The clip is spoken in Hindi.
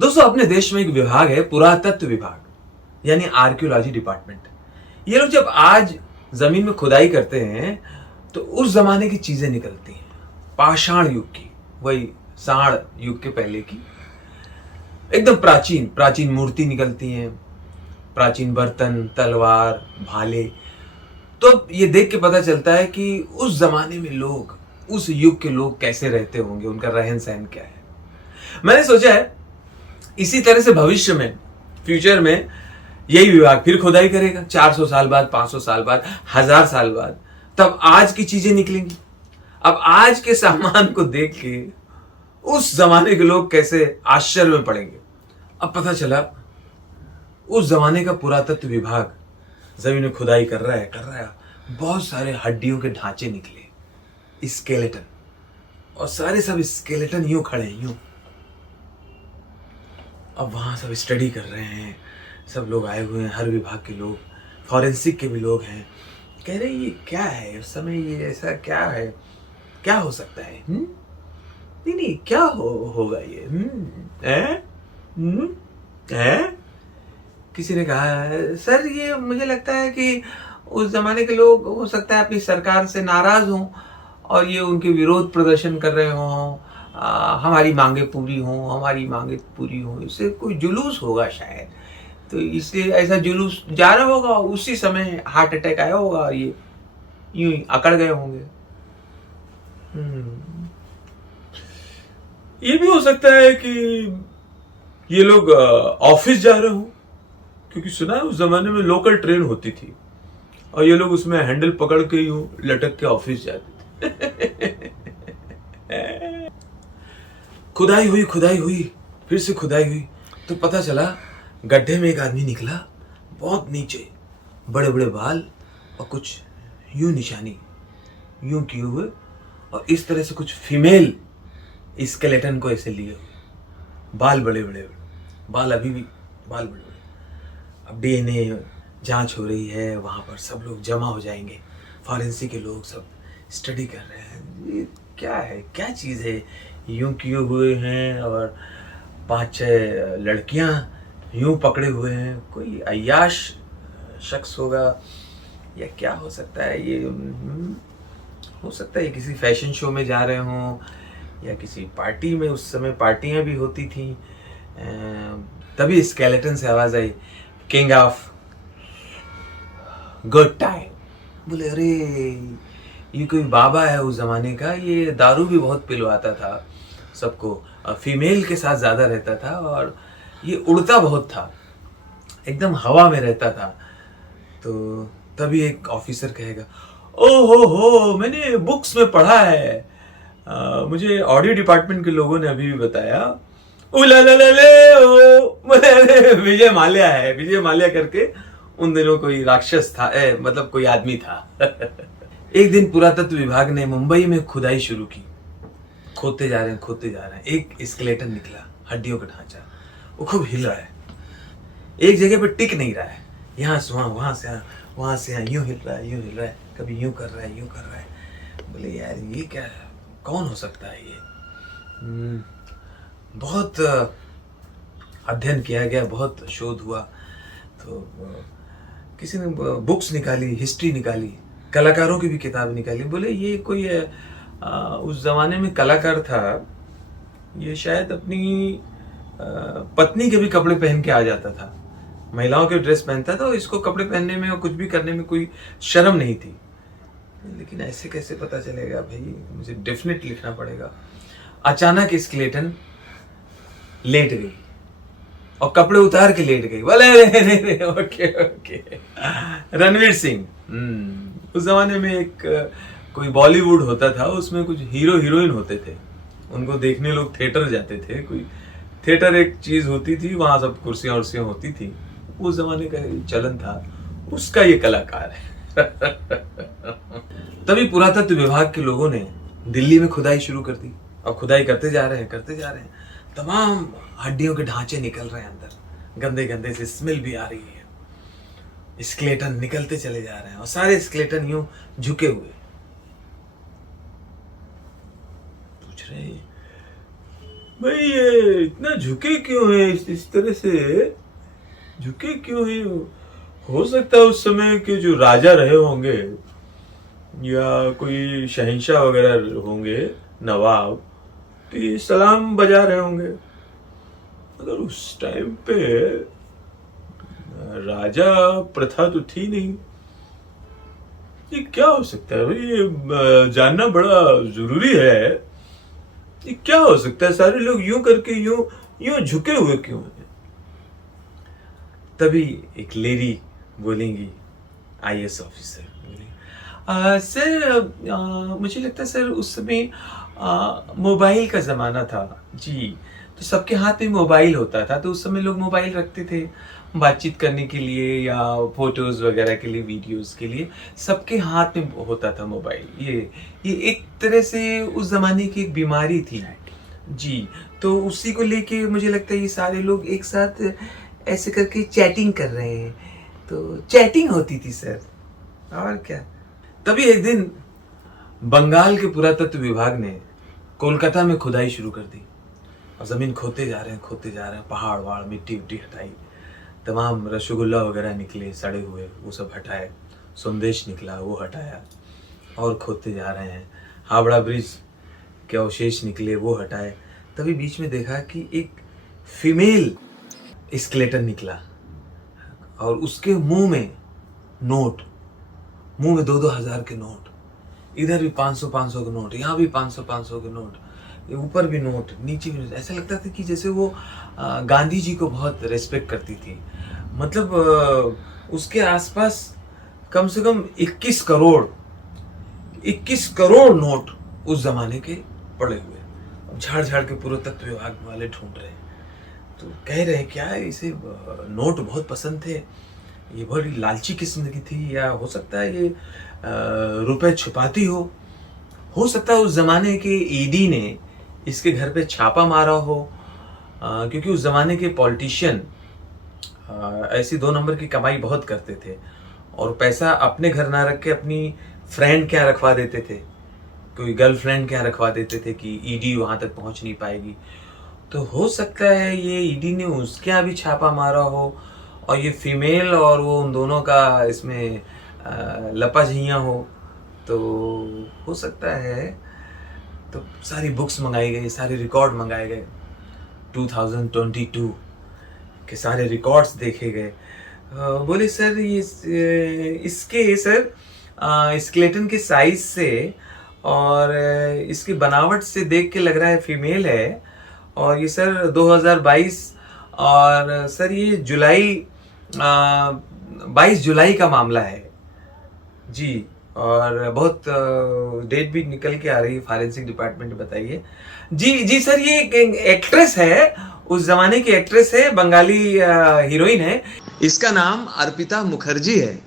दोस्तों, अपने देश में एक विभाग है, पुरातत्व विभाग, यानी आर्कियोलॉजी डिपार्टमेंट। ये लोग जब आज जमीन में खुदाई करते हैं तो उस जमाने की चीजें निकलती हैं, पाषाण युग की, वही सांड युग के पहले की, एकदम प्राचीन प्राचीन मूर्ति निकलती हैं, प्राचीन बर्तन, तलवार, भाले। तो ये देख के पता चलता है कि उस जमाने में लोग, उस युग के लोग कैसे रहते होंगे, उनका रहन सहन क्या है। मैंने सोचा है इसी तरह से भविष्य में, फ्यूचर में यही विभाग फिर खुदाई करेगा 400 साल बाद, 500 साल बाद, 1000 साल बाद। तब आज की चीजें निकलेंगी। अब आज के सामान को देख के उस जमाने के लोग कैसे आश्चर्य में पड़ेंगे। अब पता चला उस जमाने का पुरातत्व विभाग जमीन में खुदाई कर रहा है। बहुत सारे हड्डियों के ढांचे निकले, स्केलेटन, और सारे सब स्केलेटन यूं खड़े हैं, यूं। अब वहां सब स्टडी कर रहे हैं, सब लोग आए हुए हैं, हर विभाग के लोग, फॉरेंसिक के भी लोग हैं। कह रहे ये क्या है, उस समय ये ऐसा क्या है, क्या हो सकता है? नहीं, क्या होगा ये? हैं? किसी ने कहा, सर ये मुझे लगता है कि उस जमाने के लोग हो सकता है अपनी सरकार से नाराज हों और ये उनके विरोध प्रदर्शन कर रहे हों, हमारी मांगे पूरी हों, हमारी मांगे पूरी हों, इससे कोई जुलूस होगा शायद, तो इसलिए ऐसा जुलूस जा रहा होगा, उसी समय हार्ट अटैक आया होगा और ये यूं ही अकड़ गए होंगे। ये भी हो सकता है कि ये लोग ऑफिस जा रहे हो, क्योंकि सुना है उस जमाने में लोकल ट्रेन होती थी और ये लोग उसमें हैंडल पकड़ के यूं लटक के ऑफिस जाते थे। खुदाई हुई, फिर से खुदाई हुई, तो पता चला गड्ढे में एक आदमी निकला, बहुत नीचे, बड़े बड़े बाल और कुछ यूं निशानी, यूं किए हुए, और इस तरह से कुछ फीमेल स्केलेटन को ऐसे लिए हुए, बाल बड़े बड़े, बाल अभी भी बाल बड़े बड़े। अब डीएनए जांच हो रही है, वहां पर सब लोग जमा हो जाएंगे, फॉरेंसिक के लोग सब स्टडी कर रहे हैं, ये क्या है, क्या चीज़ है, यूं किए हुए हैं और 5-6 लड़कियां यूं पकड़े हुए हैं, कोई अय्याश शख्स होगा या क्या हो सकता है ये? हो सकता है किसी फैशन शो में जा रहे हों या किसी पार्टी में, उस समय पार्टियां भी होती थी। तभी स्केलेटन से आवाज आई, किंग ऑफ गुड टाइम। बोले अरे ये कोई बाबा है उस जमाने का, ये दारू भी बहुत पिलवाता था सबको, फीमेल के साथ ज्यादा रहता था और ये उड़ता बहुत था, एकदम हवा में रहता था। तो तभी एक ऑफिसर कहेगा, ओ हो मैंने बुक्स में पढ़ा है, मुझे ऑडियो डिपार्टमेंट के लोगों ने अभी भी बताया, विजय माल्या है, विजय माल्या करके उन दिनों कोई राक्षस था, मतलब कोई आदमी था। एक दिन पुरातत्व विभाग ने मुंबई में खुदाई शुरू की, खोदते जा रहे हैं, एक स्केलेटन निकला, हड्डियों का ढांचा, वो खूब हिल रहा है, एक जगह पे टिक नहीं रहा है, यहाँ से वहां से यहाँ, यूं हिल रहा है, कभी यूं कर रहा है। बोले यार ये क्या है, कौन हो सकता है ये? बहुत अध्ययन किया गया, बहुत शोध हुआ, तो किसी ने बुक्स निकाली, हिस्ट्री निकाली, कलाकारों की भी किताब निकाली। बोले ये कोई उस जमाने में कलाकार था, ये शायद अपनी पत्नी के भी कपड़े पहन के आ जाता था, महिलाओं के ड्रेस पहनता था, इसको कपड़े पहनने में और कुछ भी करने में कोई शर्म नहीं थी। लेकिन ऐसे कैसे पता चलेगा भाई, मुझे डेफिनेट लिखना पड़ेगा। अचानक स्केलेटन लेट गई और कपड़े उतार के लेट गई। बोले ओके। रणवीर सिंह, उस जमाने में एक कोई बॉलीवुड होता था, उसमें कुछ हीरो हीरोइन होते थे, उनको देखने लोग थिएटर जाते थे। कोई थिएटर एक चीज होती थी, वहां सब कुर्सियां उर्सियां होती थी, उस जमाने का चलन था, उसका ये कलाकार है। तभी पुरातत्व विभाग के लोगों ने दिल्ली में खुदाई शुरू कर दी। अब खुदाई करते जा रहे हैं, तमाम हड्डियों के ढांचे निकल रहे हैं अंदर, गंदे गंदे से स्मेल भी आ रही है, स्केलेटन निकलते चले जा रहे हैं और सारे स्केलेटन यूं झुके हुए। पूछ रहे भाई ये इतना झुके क्यों है, इस तरह से झुके क्यों है? हो सकता है उस समय के जो राजा रहे होंगे या कोई शहंशाह वगैरह होंगे, नवाब, तो ये सलाम बजा रहे होंगे। अगर उस टाइम पे राजा प्रथा तो थी नहीं। ये क्या हो सकता है भाई? ये जानना बड़ा जरूरी है। ये क्या हो सकता है? सारे लोग यूं करके यूं यूं झुके हुए क्यों हैं? तभी एक लेडी बोलेंगी, आईएएस ऑफिसर बोलेंगी, सर मुझे लगता है सर उस समय मोबाइल का ज़माना था जी, तो सबके हाथ में मोबाइल होता था, तो उस समय लोग मोबाइल रखते थे बातचीत करने के लिए या फोटोज़ वगैरह के लिए, वीडियोस के लिए, सबके हाथ में होता था मोबाइल। ये एक तरह से उस ज़माने की एक बीमारी थी जी। तो उसी को लेके मुझे लगता है ये सारे लोग एक साथ ऐसे करके चैटिंग कर रहे हैं, तो चैटिंग होती थी सर, और क्या। तभी एक दिन बंगाल के पुरातत्व विभाग ने कोलकाता में खुदाई शुरू कर दी और ज़मीन खोदते जा रहे हैं, पहाड़ वहाड़ मिट्टी उट्टी हटाई, तमाम रसगुल्ला वगैरह निकले सड़े हुए, वो सब हटाए, संदेश निकला वो हटाया, और खोदते जा रहे हैं। हावड़ा ब्रिज के अवशेष निकले वो हटाए। तभी बीच में देखा कि एक फीमेल स्केलेटन निकला और उसके मुंह में नोट, मुंह में 2-2 हजार के नोट, इधर भी 500-500 के नोट, यहाँ भी 500-500 के नोट, ऊपर भी नोट, नीचे भी नोट। ऐसा लगता था कि जैसे वो गांधी जी को बहुत रेस्पेक्ट करती थी। मतलब उसके आसपास कम से कम 21 करोड़ नोट उस जमाने के पड़े हुए। झाड़ झाड़ के पुरातत्व विभाग वाले ढूंढ रहे हैं, तो कह रहे हैं क्या है, इसे नोट बहुत पसंद थे, ये बड़ी लालची किस्म की थी, या हो सकता है ये रुपए छुपाती हो सकता है उस जमाने के ईडी ने इसके घर पे छापा मारा हो, क्योंकि उस जमाने के पॉलिटिशियन ऐसी 2 नंबर की कमाई बहुत करते थे और पैसा अपने घर ना रख के अपनी फ्रेंड क्या रखवा देते थे, कोई गर्लफ्रेंड क्या रखवा देते थे कि ईडी वहां तक पहुंच नहीं पाएगी। तो हो सकता है ये ईडी ने उसके यहाँ भी छापा मारा हो और ये फीमेल और वो उन दोनों का इसमें लपा झियाँ हो, तो हो सकता है। तो सारी बुक्स मंगाई गई, सारे रिकॉर्ड मंगाए गए, 2022 के सारे रिकॉर्ड्स देखे गए। बोले सर ये इसके सर स्केलेटन के साइज से और इसकी बनावट से देख के लग रहा है फीमेल है, और ये सर 2022 और सर ये 22 जुलाई का मामला है जी, और बहुत डेट भी निकल के आ रही है, फॉरेंसिक डिपार्टमेंट बताइए। जी सर, ये एक एक्ट्रेस है, उस जमाने की एक्ट्रेस है, बंगाली हीरोइन है, इसका नाम अर्पिता मुखर्जी है।